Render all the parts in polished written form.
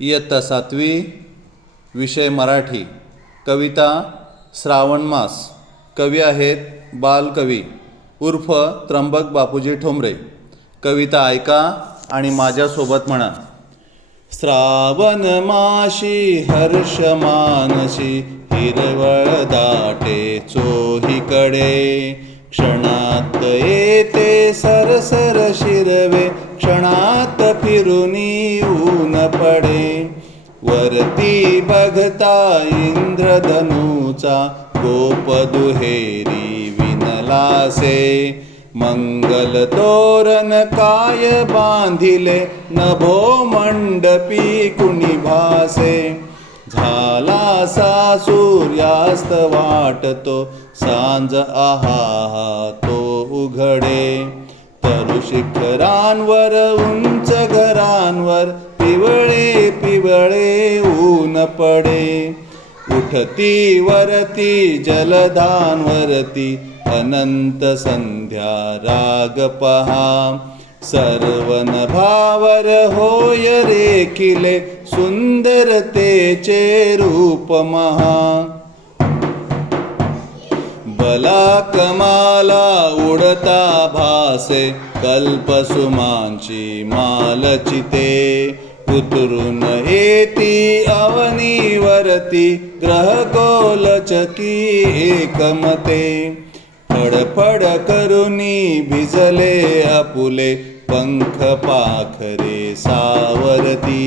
इयत्ता 7वी, विषय मराठी. कविता श्रावण मास. कवी आहेत बालकवी उर्फ त्र्यंबक बापूजी ठोंबरे. कविता ऐका आणि माझ्यासोबत म्हणा. श्रावण माशी हर्ष मानसी हिरवळ दाटे चोहीकडे. क्षणात येते सरसर शिरवे क्षणात फिरुनी ऊन पडे. वरती बघता इंद्रधनुचा गोप दुहेरी विणलासे. मंगल तोरण काय बांधिले नभो मंडपी कुणी भासे. झाला सा सूर्यास्त वाटतो सांज आहा तो उघडे. तरु शिखरांवर उंच घरांवर पिवळे पिवळे ऊन पडे. उठती वरती जलधांवरती अनंत संध्या राग पहा. सर्वन भावर होय रेखिले सुंदरतेचे रूप महा. भला कमाला उडता भासे कल्पसुमांची मालचिते. उतरून येती अवनीवरती ग्रहगोलचकी एकमते. फडफड करुनी भिजले आपुले पंख पाखरे सावरती.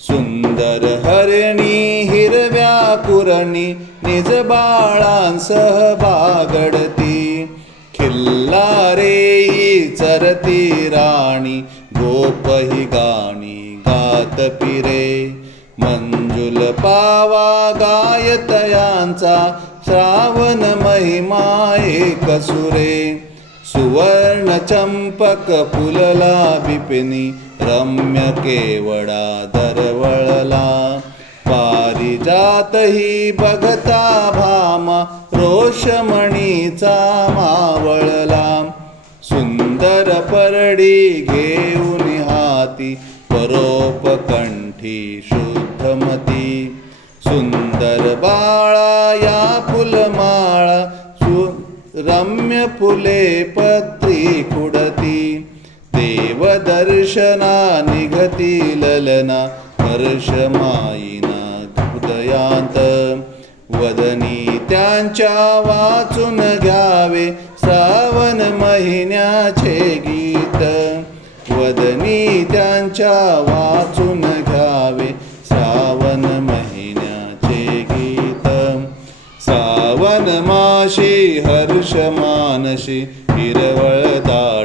सुंदर हरणी हिरव्या कुरणी निज बाळांसह बागडती. खिल्लारेही चरती राणी गोपही गाणी गात फिरे. मंजुल पावा गायतयांचा श्रावण महिमा एक सुरे. सुवर्ण चंपक फुलला बिपिनी रम्य केवडा दरवळला. पारिजातही बघता भामा रोषमणीचा मावळला. सुंदर परडी घेऊन हाती परोपकंठी शुद्धमती. सुंदर बाळा या फुलमाळा रम्य फुले पत्री खुडती. देवदर्शना निघती ललना हर्ष माईना हृदयात. वदनी त्यांच्या वाचून घ्यावे श्रावण महिन्याचे गीत. वदनी त्यांच्या वाचून घ्यावे श्रावण महिन्याचे गीत. श्रावण माशी हर्ष मानसी हिरवळ दाटे